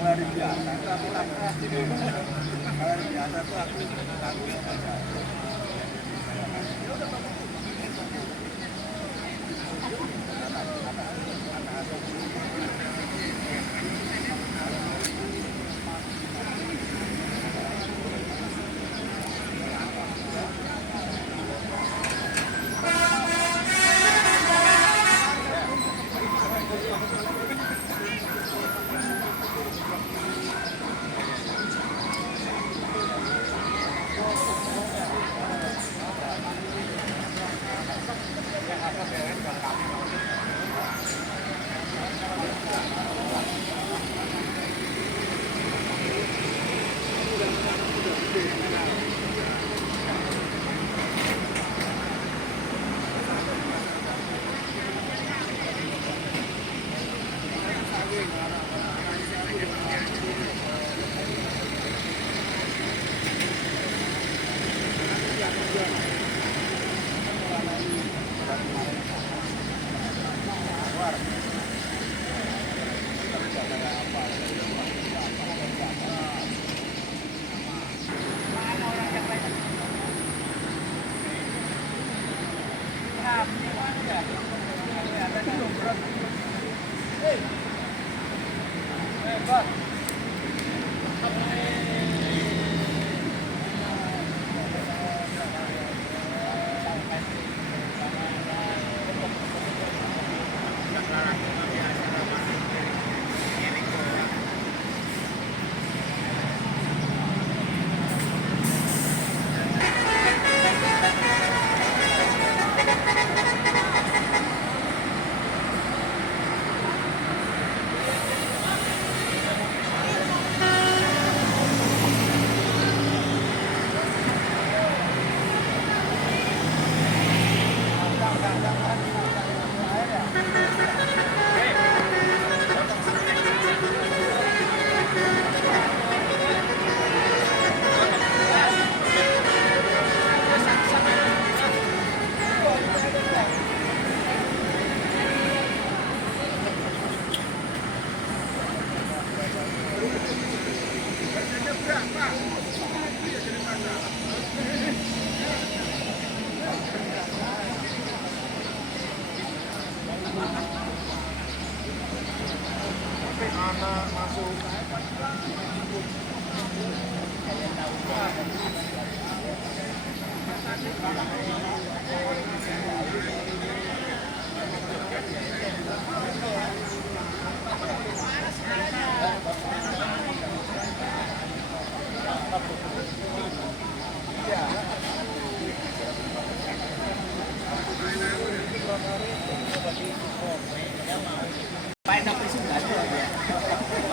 hari biasa itu aku lakukan. Hari biasa tuh aku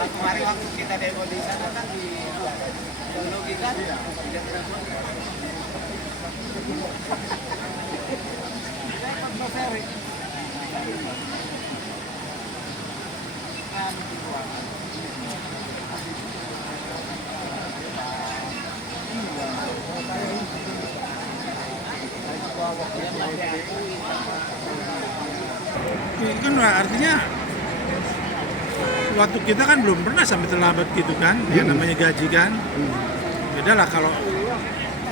kemarin waktu kita demo di sana kan di teknologi kan Itu kan artinya waktu kita kan belum pernah sampai terlambat gitu kan, yang namanya gaji kan. Beda lah kalau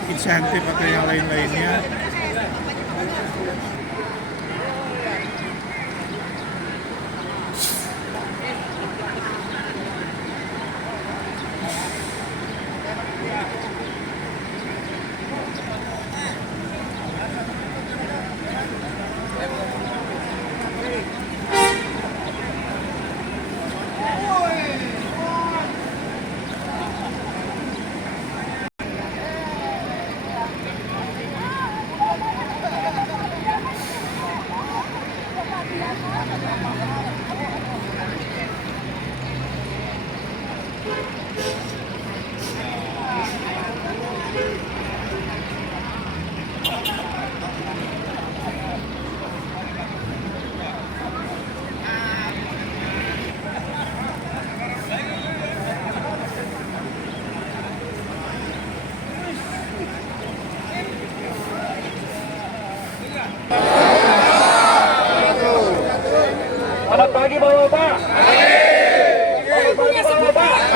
insentif atau yang lain-lainnya. Selamat pagi Bapak-Bapak. Selamat pagi Bapak-Bapak.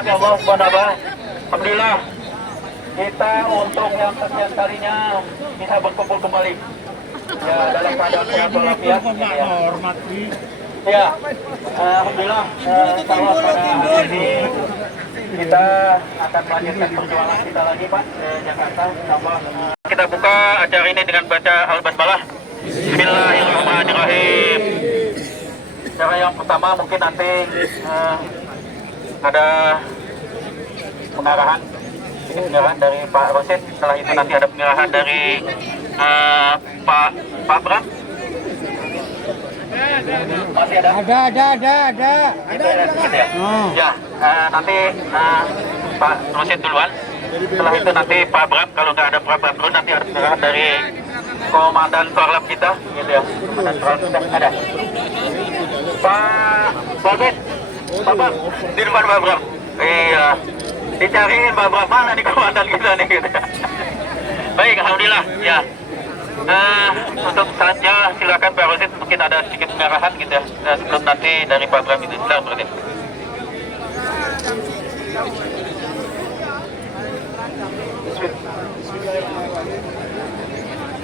dirahmati Allah SWT. Alhamdulillah kita untuk yang sekian kalinya bisa berkumpul kembali ya dalam keadaan sehat walafiat ya. Ya, alhamdulillah kalau pada hari ini kita akan melanjutkan perjuangan kita lagi Pak ke Jakarta. Kita buka acara ini dengan baca Al-Basmalah. Bismillahirrahmanirrahim. Cara yang pertama mungkin nanti ada pengarahan dari Pak Rosid. Setelah itu nanti ada pengarahan dari Pak Bram. Masih ada? Ada. Ya, nanti Pak Rosid duluan. Setelah itu nanti Pak Bram, kalau nggak ada Pak Bram dulu nanti ada pengarahan dari Komandan Korlap kita, gitu ya. Komandan Korlap kita ada. Pak Bram, di depan Pak Bram. Iya, dicariin Pak Bram, mana nih komandan kita nih gitu. Baik, alhamdulillah ya. Untuk selanjutnya silakan Pak Rosid, mungkin ada sedikit pengarahan gitu ya. Sebelum nanti dari Pak Bram itu silakan Pak Rosid.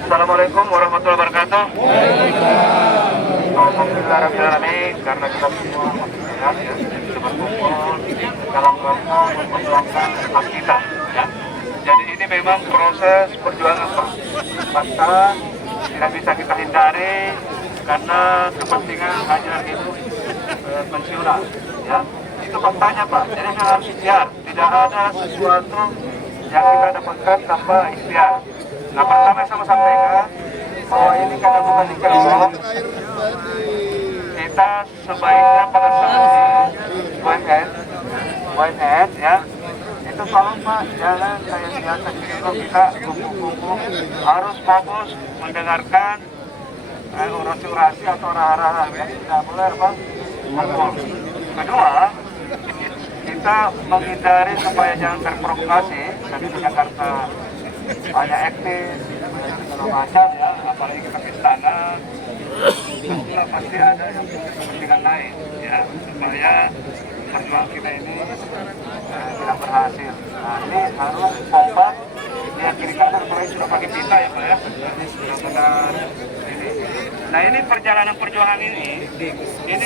Assalamualaikum warahmatullahi wabarakatuh. Alhamdulillahirrahmanirrahim. Karena kita semua masih sehat ya, kita berkumpul dalam rangka memperjuangkan hak kita ya. Jadi ini memang proses perjuangan Pak. Maka tidak bisa kita hindari karena kepentingan hajar itu pensiunan ya. Itu faktanya Pak. Jadi kita harus ikhtiar. Tidak ada sesuatu yang kita dapatkan tanpa ikhtiar. Nah, pertama saya mau sampaikan bahwa ini karena bukan nikah Allah, kita sebaiknya pada saat di YN ya, itu tolong Pak, jangan kayak biasa gitu kita kumpul-kumpul, harus fokus mendengarkan orasi-orasi atau arah-arah ya, tidak boleh Pak kumpul. Kedua, kita menghindari supaya jangan terprovokasi dan di Jakarta banyak aktif, segala macam ya, apalagi kita ke istana, pasti ada yang kepentingan lain ya, supaya perjuangan kita ini tidak berhasil. Nah ini harus kompak, lihat kiri kanan, apalagi sudah pakai pita ya Pak ya, benar-benar ini. Nah ini perjalanan perjuangan ini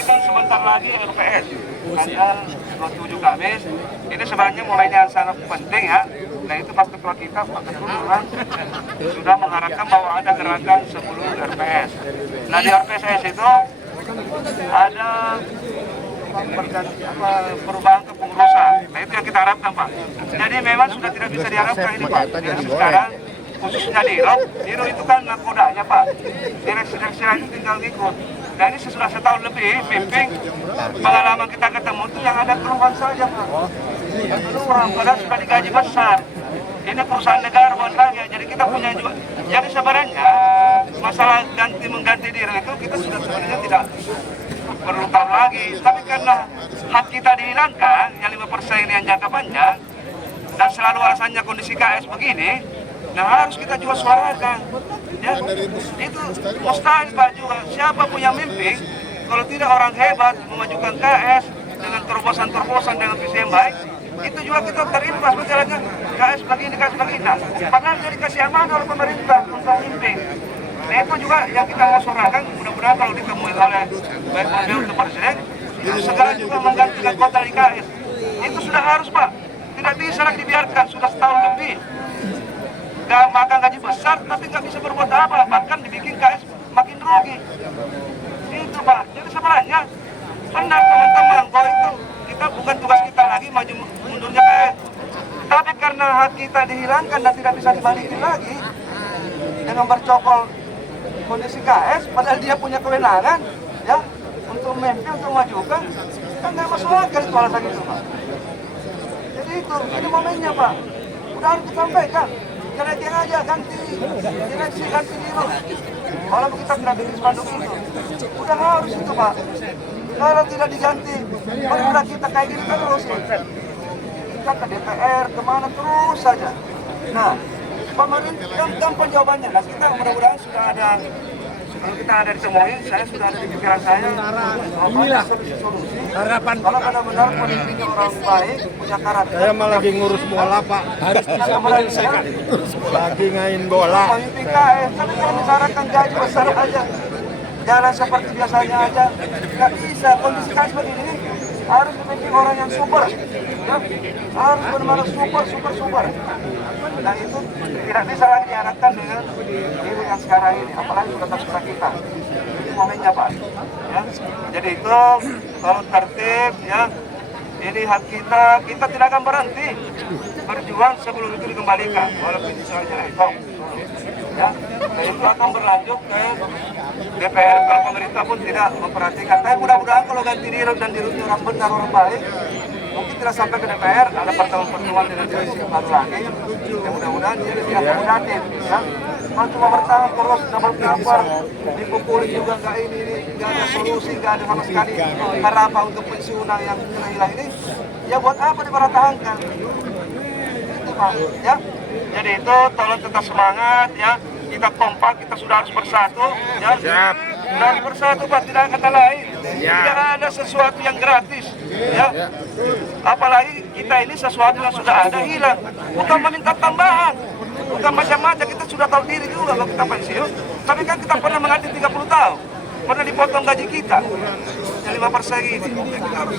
kan sebentar lagi RPS, tanggal 27 Kamis, ini sebenarnya mulainya sangat penting ya. Nah itu pasti kalau kita Pak Ketua sudah mengharapkan bahwa ada gerakan sebelum RPS. Nah di RPS itu ada perubahan kepengurusan. Nah itu yang kita harapkan Pak. Jadi memang sudah tidak bisa diharapkan ini Pak. Jadi sekarang khususnya di Iro itu kan nakodanya Pak. Direksi itu tinggal ngikut. Nah ini sudah setahun lebih pimpin pengalaman kita ketemu itu yang ada keluhan saja Pak. Keluhan padahal sudah digaji besar. Ini perusahaan negara bukan rakyat, jadi kita punya juga. Jadi sebenarnya masalah mengganti diri itu kita sudah sebenarnya tidak perlu tahu lagi. Tapi karena hak kita dihilangkan, yang 5% ini yang jangka panjang, dan selalu alasannya kondisi KS begini, nah harus kita juga suarakan. Ya, itu mustahil Pak juga. Siapa punya mimpi, kalau tidak orang hebat memajukan KS dengan terobosan-terobosan dengan visi yang baik, itu juga kita terimbas berjalannya KS begini. Nah, padahal jadi kasih amanah oleh pemerintah untuk mimpi. Nah itu juga yang kita mau suarakan, mudah-mudahan kalau ditemui oleh baik mobil untuk presiden, itu segera juga menggantikan kota di KS. Itu sudah harus Pak, tidak bisa lagi dibiarkan, sudah setahun lebih. Gak makan gaji besar, tapi nggak bisa berbuat apa, bahkan dibikin KS makin rugi. Itu Pak, jadi sebenarnya benar teman-teman, bahwa itu kita bukan tugas kita lagi maju mundurnya KS. Tapi karena hak kita dihilangkan dan tidak bisa dibalikin lagi dengan bercokol kondisi KS, padahal dia punya kewenangan ya untuk mimpi, untuk majukan, kan nggak masuk akal itu alasan itu Pak. Jadi itu, ini momennya Pak, udah harus disampaikan. Ganti aja, ganti direksi, ganti biro. Kalau kita tidak bikin spanduk itu, udah harus itu Pak. Kalau tidak diganti, udah kita kayak gini terus. Kita ke DPR, kemana terus saja. Nah, pemerintah gampang jawabannya. Nah, kita mudah-mudahan sudah ada Kalau kita ada ditemui, saya sudah ada di pikiran saya. Inilah solusi. Harapan Kalau benar-benar pemimpinnya orang baik, punya karakter. saya malah lagi ngurus bola, Pak. Harus bisa menyelesaikan. Lagi ngain bola. Pemimpin KS, tapi kalau misalkan gaji besar aja, jalan seperti biasanya aja, nggak bisa. Kondisi KS begini harus dipimpin orang yang super, ya. Harus benar-benar super. Dan itu tidak bisa lagi diharapkan dengan diri yang sekarang ini, apalagi sudah terserah kita. Ini momennya, Pak. Ya. Jadi itu kalau tertib, ya, ini hak kita tidak akan berhenti berjuang sebelum itu dikembalikan, walaupun misalnya ekor. Ya, dan itu akan berlanjut ke DPR kalau pemerintah pun tidak memperhatikan. Tapi mudah-mudahan kalau ganti dirut dan dirutnya orang benar, orang baik, mungkin tidak sampai ke DPR, ada pertemuan-pertemuan dengan direksi baru lagi. Ya mudah-mudahan dia lebih akomodatif. Ya. Kalau cuma bertahan terus double cover, dipukuli juga nggak ini, nggak ada solusi, nggak ada sama sekali. Karena apa untuk pensiunan yang hilang ini? Ya buat apa dipertahankan? Itu Pak, ya. Jadi itu tolong tetap semangat, ya. Kita kompak, kita sudah harus bersatu, ya. Siap. Sudah harus bersatu, Pak, tidak kata lain. Tidak ada sesuatu yang gratis, ya. Apalagi kita ini sesuatu yang sudah ada hilang. Bukan meminta tambahan, bukan macam-macam. Kita sudah tahu diri juga kalau kita pensiun. Tapi kan kita pernah mengabdi 30 tahun, pernah dipotong gaji kita yang 5% ini. Kita harus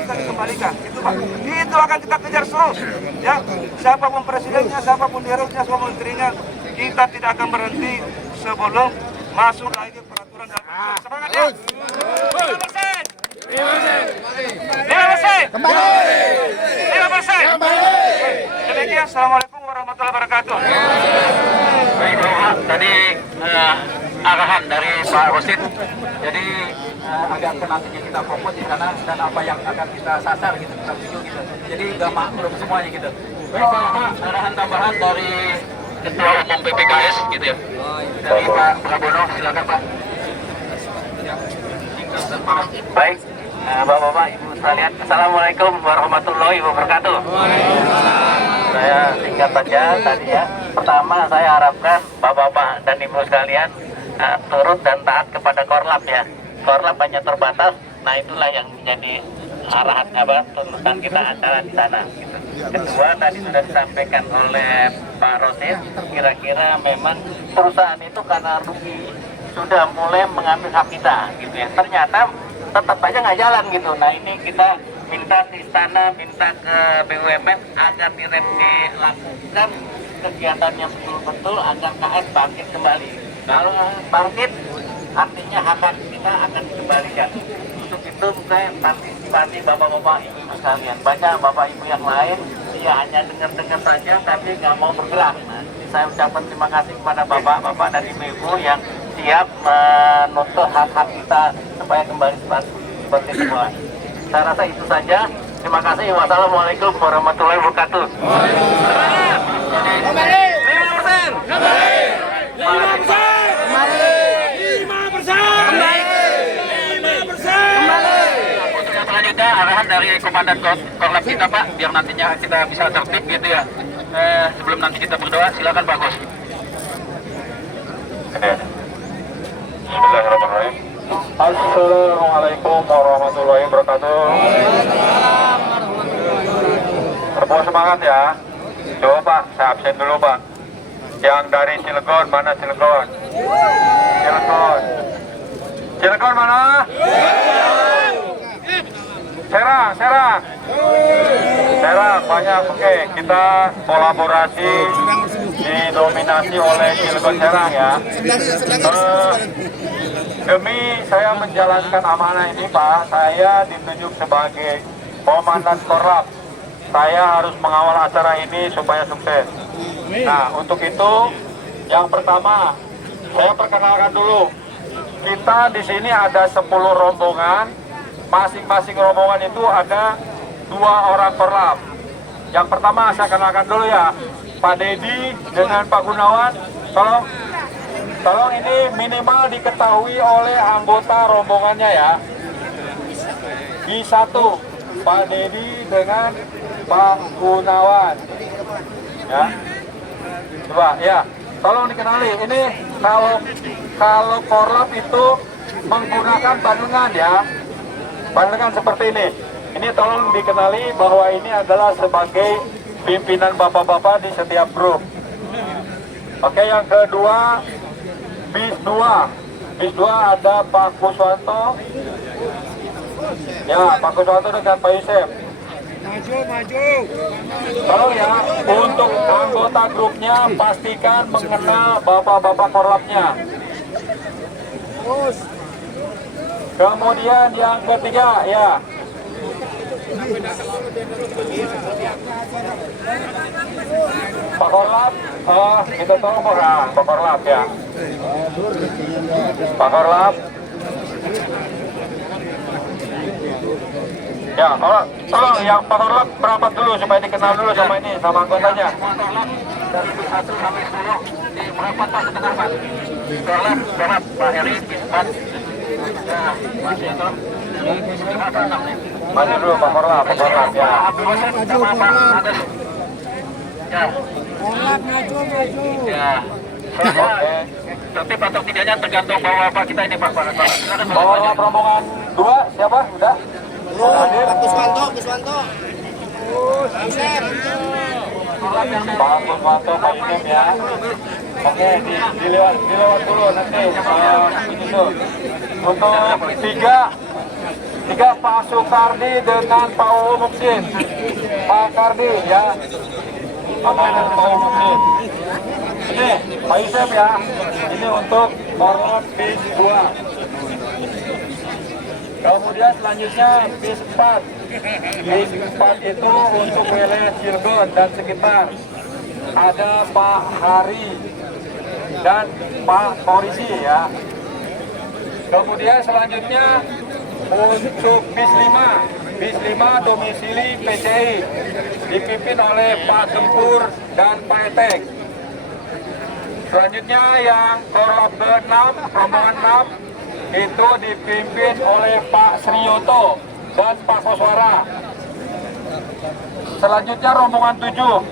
kita dikembalikan, itu Pak. Itu akan kita kejar terus, ya. Siapapun presidennya, siapapun dirutnya, siapapun menterinya, kita tidak akan berhenti sebelum masuk lagi peraturan dan semangat ya. 5%. 5%. Kembali. 5%. Demikian, assalamualaikum warahmatullahi wabarakatuh. Baik Pak, tadi arahan dari Pak Rosid. Jadi agar nantinya kita fokus di sana dan apa yang akan kita sasar gitu, kita tuju gitu. Jadi nggak makmur semuanya gitu. Baik Pak, arahan tambahan dari Ketua Umum PPKS gitu ya. Dari Pak Prabono, silakan Pak. Baik, Bapak-bapak, Ibu sekalian, Assalamualaikum warahmatullahi wabarakatuh. Saya singkat saja tadi ya. Pertama saya harapkan Bapak-bapak dan Ibu sekalian turut dan taat kepada Korlap ya. Korlap hanya terbatas, nah itulah yang menjadi arahan tuntutan kita acara di sana. Gitu. Kedua tadi sudah disampaikan oleh Pak Rosid, kira-kira memang perusahaan itu karena rugi sudah mulai mengambil hak kita gitu ya. Ternyata tetap aja nggak jalan gitu. Nah ini kita minta di istana, minta ke BUMN agar dilakukan kegiatan yang betul-betul agar KS bangkit kembali. Kalau bangkit, artinya hak kita akan dikembalikan. Untuk itu saya partisipasi bapak-bapak ibu sekalian. Banyak bapak ibu yang lain, dia hanya dengar-dengar saja tapi nggak mau bergerak. Nah, saya ucapkan terima kasih kepada bapak-bapak dan ibu-ibu yang siap menuntut hak-hak kita supaya kembali seperti semula. Saya rasa itu saja. Terima kasih. Wassalamualaikum warahmatullahi wabarakatuh. Kembali. 5%. Kembali. 5%. Untuk selanjutnya arahan dari Komandan Korlap kita Pak, biar nantinya kita bisa tertib gitu ya. Sebelum nanti kita berdoa, silakan Pak Gus. Bismillahirrahmanirrahim. Assalamualaikum warahmatullahi wabarakatuh. Semua semangat ya. Coba Pak, saya absen dulu Pak. Yang dari Cilegon, mana Cilegon? Cilegon. Cilegon mana? Serang, Serang. Serang, banyak. Oke, kita kolaborasi didominasi oleh Cilegon Serang ya. Demi saya menjalankan amanah ini Pak, saya ditunjuk sebagai Komandan Korlap. Saya harus mengawal acara ini supaya sukses. Nah, untuk itu yang pertama saya perkenalkan dulu. Kita di sini ada 10 rombongan. Masing-masing rombongan itu ada 2 orang Korlap. Yang pertama saya kenalkan dulu ya, Pak Dedi dengan Pak Gunawan. Tolong ini minimal diketahui oleh anggota rombongannya ya. I1 Pak Dedi dengan Pak Gunawan. Ya. Coba ya, tolong dikenali. Ini kalau kalau korlap itu menggunakan bandengan ya, bandengan seperti ini. Ini tolong dikenali bahwa ini adalah sebagai pimpinan bapak-bapak di setiap grup. Oke, yang kedua, bis 2. Bis 2 ada Pak Kuswanto. Ya, Pak Kuswanto dengan Pak Yusef. Maju. Tolong ya, untuk anggota grupnya pastikan mengenal bapak-bapak korlapnya. Kemudian yang ketiga ya, Pak Korlap, kita tolong Pak Korlap ya. Pak Korlap. Ya, tolong yang Pak Korlap berapat dulu supaya dikenal dulu sama ini, sama anggotanya. Dari 1 sampai 10 di berapa Pak setengah Pak? Korlap Pak Heri, Pak. Ya, masih itu. Maju dulu Pak Korlap ya. Ya. Korlap maju. Ya. Oke. Tapi patok tidaknya tergantung bapak kita ini Pak. Korlap rombongan 2 siapa? Udah? Hadir. Pak Kuswanto. Pak Kuswanto, Pak Yusef ya. Oke, dilewat dulu nanti ini tuh. Untuk tiga Pak Sukardi dengan Pak Muksin. Pak Kardi ya. Pak Muksin. Ini Pak Yusef ya. Ini untuk korlap bis 2. Kemudian selanjutnya bis 4. Bis 4 itu untuk wilayah Cilegon dan sekitar. Ada Pak Hari dan Pak Polisi ya. Kemudian selanjutnya untuk bis 5 domisili PCI dipimpin oleh Pak Gempur dan Pak Etek. Selanjutnya yang korlap ke-6, rombongan 6 itu dipimpin oleh Pak Sriyoto dan Pak Koswara. Selanjutnya rombongan 7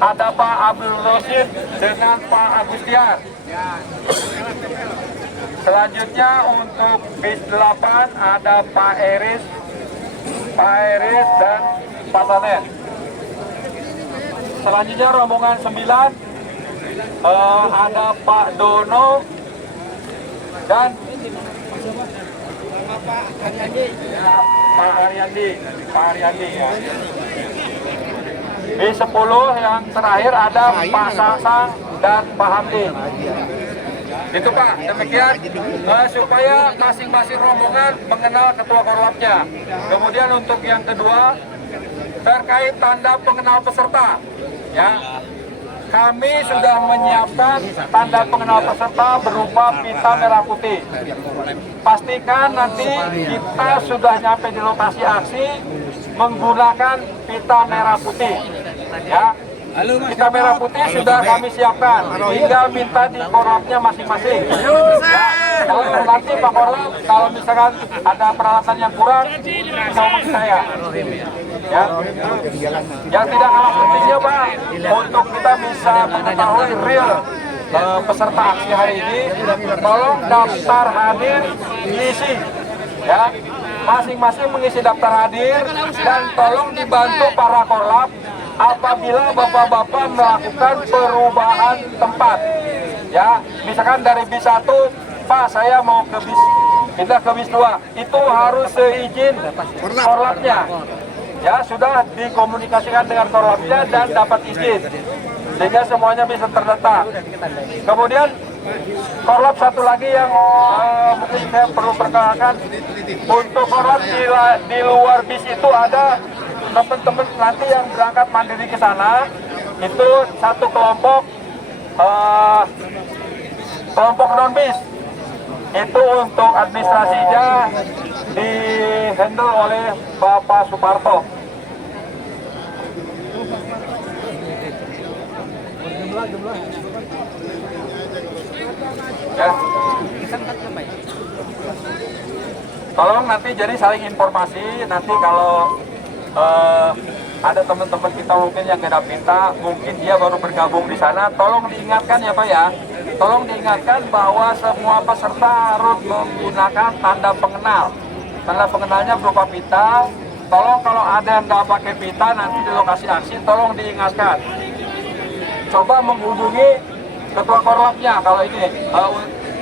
ada Pak Abdul Rosid dengan Pak Agustian. Selanjutnya untuk bis 8 ada Pak Eris dan Pak Tanet. Selanjutnya rombongan 9 ada Pak Dono dan Pak Aryandi ya. Di 10 yang terakhir ada Pak Sangsang dan Pak Hamdi. Itu Pak, demikian supaya masing-masing rombongan mengenal ketua korlapnya. Kemudian untuk yang kedua terkait tanda pengenal peserta ya. Kami sudah menyiapkan tanda pengenal peserta berupa pita merah putih. Pastikan nanti kita sudah nyampe di lokasi aksi menggunakan pita merah putih. Ya, pita merah putih sudah kami siapkan. Tinggal minta di korlapnya masing-masing. Ya, kalau nanti Pak Korlap, kalau misalkan ada peralatan yang kurang, bisa hubungi saya. Ya, yang tidak kalah pentingnya Pak, untuk kita bisa mengetahui real peserta aksi hari ini, tolong daftar hadir diisi, ya, masing-masing mengisi daftar hadir dan tolong dibantu para korlap apabila bapak-bapak melakukan perubahan tempat, ya, misalkan dari bis 1, Pak saya mau ke bis, kita ke bis 2, itu harus seizin korlapnya. Ya, sudah dikomunikasikan dengan korlapnya dan dapat izin sehingga semuanya bisa terdata. Kemudian korlap satu lagi yang mungkin saya perlu perkenalkan, untuk korlap di luar bis itu ada teman-teman nanti yang berangkat mandiri ke sana, itu satu kelompok non bis. Itu untuk administrasinya di handle oleh Bapak Suparto. Ya. Tolong nanti jadi saling informasi, nanti kalau ada teman-teman kita mungkin yang nggak ada pita, mungkin dia baru bergabung di sana, tolong diingatkan ya Pak ya. Tolong diingatkan bahwa semua peserta harus menggunakan tanda pengenal. Tanda pengenalnya berupa pita. Tolong kalau ada yang nggak pakai pita nanti di lokasi aksi, tolong diingatkan. Coba menghubungi ketua korlapnya kalau ini,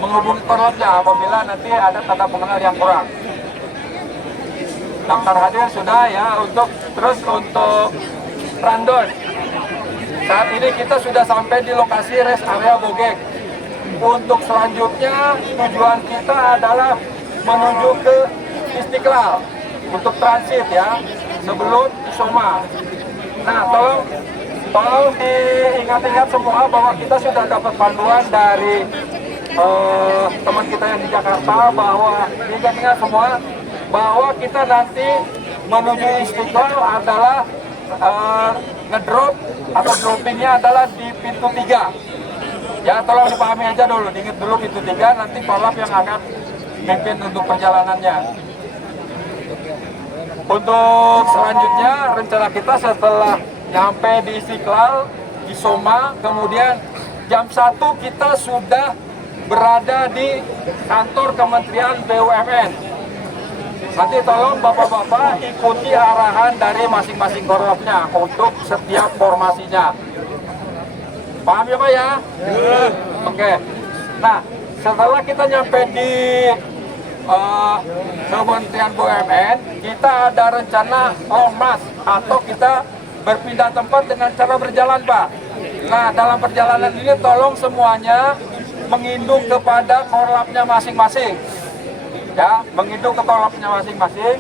menghubungi korlapnya apabila nanti ada tanda pengenal yang kurang. Daftar hadir sudah ya, untuk rundown. Saat ini kita sudah sampai di lokasi rest area Bogek. Untuk selanjutnya tujuan kita adalah menuju ke Istiqlal untuk transit ya, sebelum Soma. Nah, tolong diingat-ingat semua bahwa kita sudah dapat panduan dari teman kita yang di Jakarta, bahwa diingat-ingat semua bahwa kita nanti menuju Istiqlal adalah ngedrop atau droppingnya adalah di pintu 3. Ya, tolong dipahami aja dulu, diingat dulu pintu 3, nanti korlap yang akan mimpin untuk perjalanannya. Untuk selanjutnya rencana kita setelah nyampe di Istiqlal, di Soma, kemudian jam 1 kita sudah berada di kantor Kementerian BUMN. Nanti tolong Bapak-Bapak ikuti arahan dari masing-masing korlapnya untuk setiap formasinya. Paham ya Pak ya? Oke. Nah, setelah kita nyampe di Kementerian BUMN, kita ada rencana mas atau kita berpindah tempat dengan cara berjalan Pak. Nah, dalam perjalanan ini tolong semuanya menginduk kepada korlapnya masing-masing. Ya, menginduk ke korlapnya masing-masing.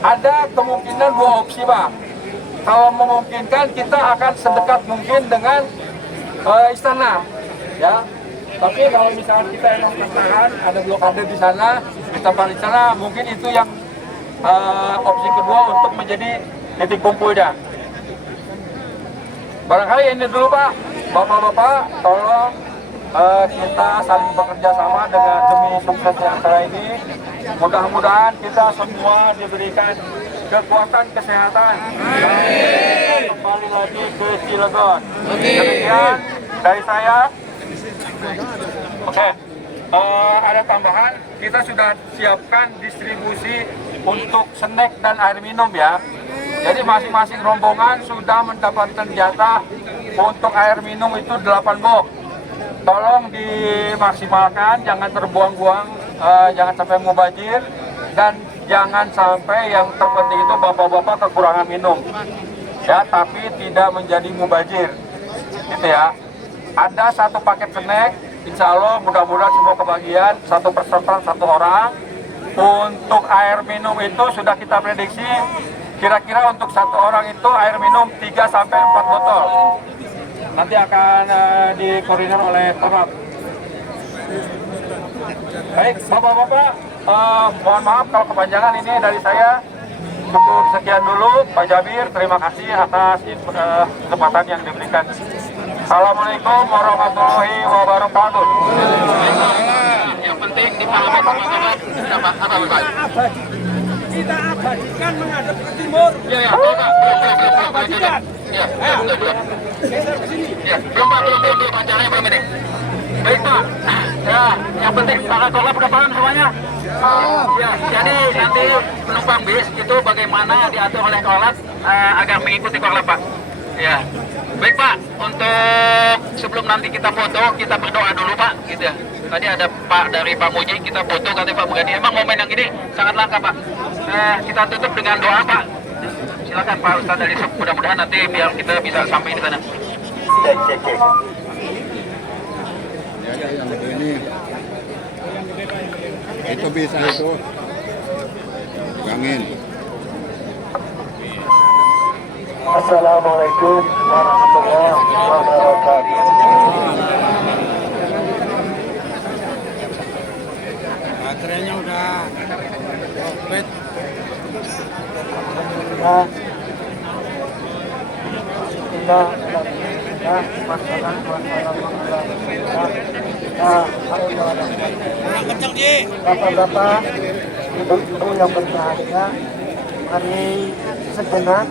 Ada kemungkinan 2 opsi Pak. Kalau memungkinkan kita akan sedekat mungkin dengan istana, ya. Tapi kalau misalnya kita yang bertahan, ada blokade di sana, di tempat di sana, mungkin itu yang opsi kedua untuk menjadi titik kumpulnya. Barangkali ini dulu Pak, Bapak-bapak, tolong kita saling bekerja sama dengan demi suksesnya acara ini. Mudah-mudahan kita semua diberikan kekuatan kesehatan. Kembali lagi ke Cilegon. Demikian dari saya. Oke, ada tambahan, kita sudah siapkan distribusi untuk snack dan air minum ya. Jadi masing-masing rombongan sudah mendapatkan jatah untuk air minum itu 8 box. Tolong dimaksimalkan, jangan terbuang-buang, jangan sampai mubazir, dan jangan sampai yang terpenting itu bapak-bapak kekurangan minum. Ya, tapi tidak menjadi mubazir. Gitu ya. Ada 1 paket snack, insya Allah mudah-mudahan semua kebagian, 1 peserta 1 orang. Untuk air minum itu sudah kita prediksi, kira-kira untuk 1 orang itu air minum 3-4 botol. Nanti akan dikoordinir oleh Korlap. Baik, Bapak-Bapak, mohon maaf kalau kepanjangan, ini dari saya. Cukup sekian dulu, Pak Jabir. Terima kasih atas kesempatan yang diberikan. Assalamualaikum warahmatullahi wabarakatuh. Yang penting dipahami Bapak apa Bapak? Kita abadikan menghadap ke timur. Iya, ya, Bapak. Abadikan. Iya, Geser ke sini. ya, belum panjangnya belum ini. Baik Pak, ya, yang penting Pak Korlap udah paham semuanya. Ya, jadi nanti penumpang bis itu bagaimana diatur oleh Korlap agar mengikuti Korlap Pak. Ya, baik Pak, untuk sebelum nanti kita foto, kita berdoa dulu Pak, gitu ya. Tadi ada Pak dari Pak Muji, kita foto kata Pak Mugani. Emang momen yang ini sangat langka Pak. Kita tutup dengan doa Pak. Silakan Pak Ustadz dari Sub, mudah-mudahan nanti biar kita bisa sampai di sana. Ini itu bisa itu pegangin. Assalamualaikum warahmatullahi wabarakatuh. Baterainya udah lopet. Bapak-bapak, ibu-ibu yang berbahagia, mari sejenak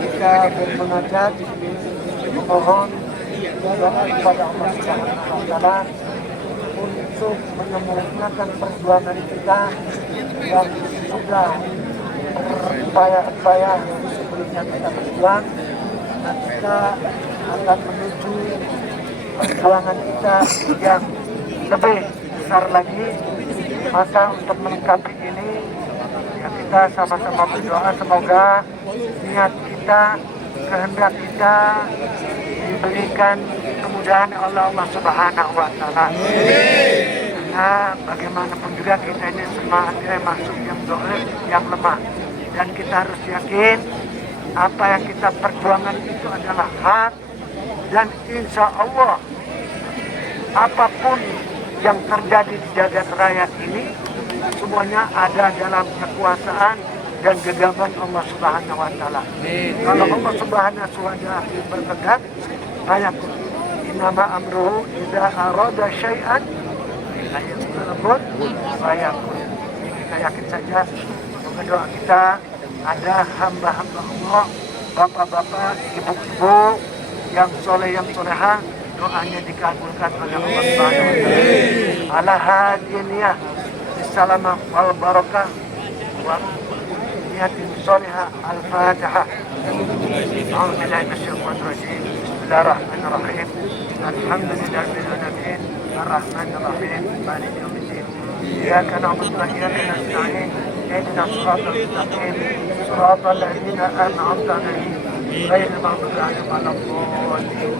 kita bermunajat memohon doa kepada Allah Subhanahu wa Ta'ala untuk menyempurnakan perjuangan kita yang sudah berupaya-upaya sebelumnya kita berjuang, dan kita akan menuju perjuangan kita yang lebih besar lagi. Maka untuk melengkapi ini ya kita sama-sama berdoa semoga niat kita, kehendak kita diberikan kemudahan oleh Allah Subhanahu wa Ta'ala. Karena bagaimanapun juga kita ini semua masuk yang doa, yang lemah, dan kita harus yakin apa yang kita perjuangkan itu adalah hak, dan insya Allah apapun yang terjadi di jagat raya ini semuanya ada dalam kekuasaan dan genggaman Allah Subhanahu wa Ta'ala. Kalau Allah Subhanahu wa Ta'ala berpegang, ayakun innama amruhu idza arada syai'an ayakun ayakun. Kita yakin saja doa kita, ada hamba-hamba Allah, bapak-bapak, ibu-ibu yang soleh, yang soleha, doanya dikabulkan oleh Allah Subhanahu wa Ta'ala. Ala hadiniyah salamah wal barakah wa niyatin solehah. Al-Fatihah. A'udzu billahi minasyaitonir rajim. Bismillahirrahmanirrahim. Alhamdulillahirabbil alamin. Arrahmanir rahim. Maliki yaumiddin. Iyyaka na'budu wa iyyaka nasta'in. Ihdinas siratal mustaqim. Siratal ladzina an'amta 'alaihim ghairil maghdubi 'alaihim waladdallin.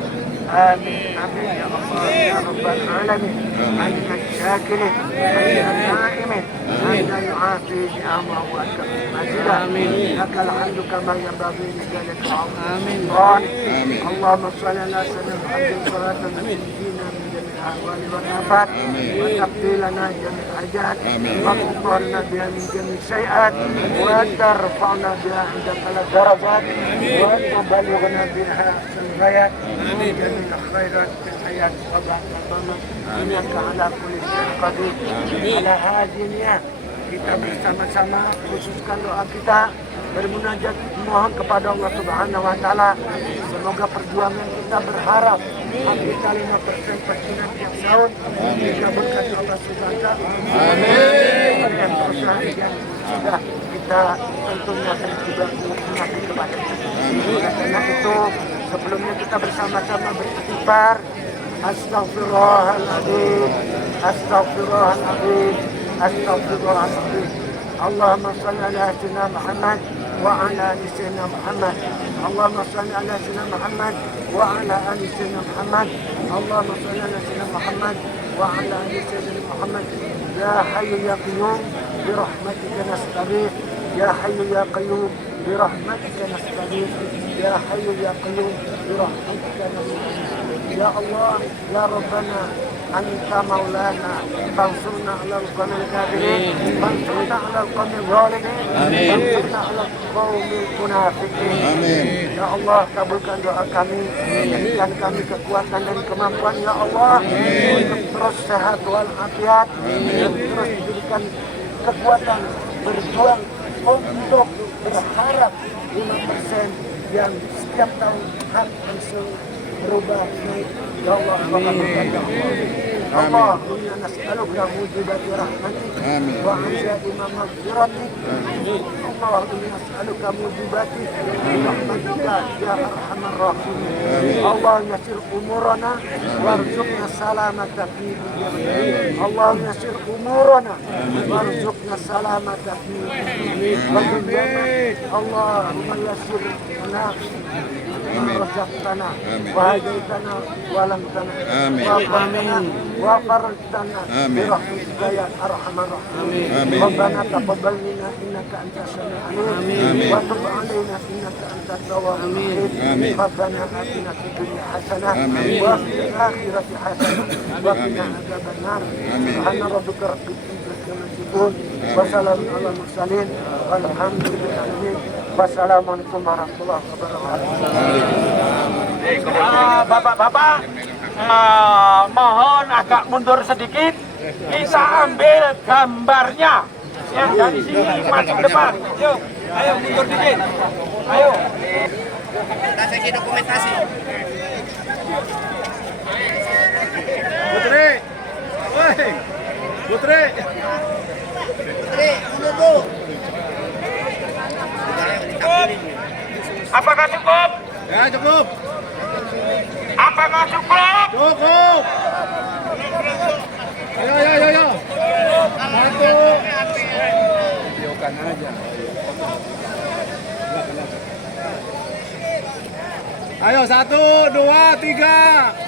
آمين آمين يا الله يا رب العالمين. أنت الشاكرين، أنت النائمين، أنت يعافي نعمه وأكرم مجيدا. لك الحمد كما ينبغي لجلالك وعظمتك. اللهم صل على سيدنا محمد صلاة تنجينا من جميع الأهوال والآفات، وتقضي لنا جميع الحاجات، وتطهرنا بها من جميع السيئات، وترفعنا بها عندك الدرجات، وتبلغنا بها أحسن الغايات من الخيرات في الحياة وبعد الممات. إنك على كل شيء قدير. على هذه النية kita bersama-sama khususkan doa kita, bermunajat mohon kepada Allah Subhanahu wa Ta'ala. Semoga perjuangan kita, berharap hati kalimat persempetan tiap tahun dikabulkan Allah Subhanahu wa Ta'ala. Amin. Dan dosa yang sudah kita tentunya terlibat nanti kepadanya. Karena itu sebelumnya kita bersama-sama beristighfar. Astaghfirullahaladzim, astaghfirullahaladzim, astaghfirullahaladzim. Allahumma salli ala sayyidina Muhammad wa ala ali sayyidina Muhammad. Allahumma salli ala sayyidina Muhammad wa ala ali sayyidina Muhammad. Allahumma salli ala sayyidina Muhammad wa ala ali sayyidina Muhammad. Ya hayyu ya qayyum bi rahmatika nastaghith. Ya hayyu ya qayyum bi rahmatika nastaghith. Ya hayyu ya qayyum bi rahmatika nastaghith. Ya Allah, ya Rabbana, Anta maulana, fansurna ala al-qawmil kafirin, fansurna ala al-qawmil zalimin, fansurna ala al-qawmil munafiqin. Ya Allah, kabulkan doa kami, berikan kami kekuatan dan kemampuan, ya Allah, untuk terus sehat walafiat, terus diberikan kekuatan berjuang untuk berharap 5% yang setiap tahun langsung berubah naik. Ya Allah, Allahumma nas'aluka mujibati rahmatik wa azaima maghfiratik. Allahumma nas'aluka mujibati rahmatika ya arhamar rahimin. Allah yassir umurana warzuqna salamata fi dunya. Allah yassir umurana warzuqna salamata fi dunya. Allahumma yassir lana رزقتنا وهديتنا ولمتنا وفرجتنا برحمتك يا ارحم الراحمين. ربنا تقبل منا انك انت السميع العليم وتب علينا انك انت التواب الرحيم. ربنا اتنا في الدنيا حسنه وفي الاخره حسنه وقنا عذاب النار. سبحان ربك رب العزه عما يصفون وسلام على المرسلين والحمد لله العالمين. Wassalamualaikum warahmatullahi wabarakatuh. Bapak-bapak, mohon agak mundur sedikit. Kita ambil gambarnya. Ya, dari sini masuk depan. Yuk. Ayo mundur dikit. Ayo. Saya dokumentasi. Putri. Woi. Putri. Putri, mundur Bu. Apakah cukup? Ya cukup. Apakah cukup? Cukup. Ayo. Satu. Ayo 1, 2, 3.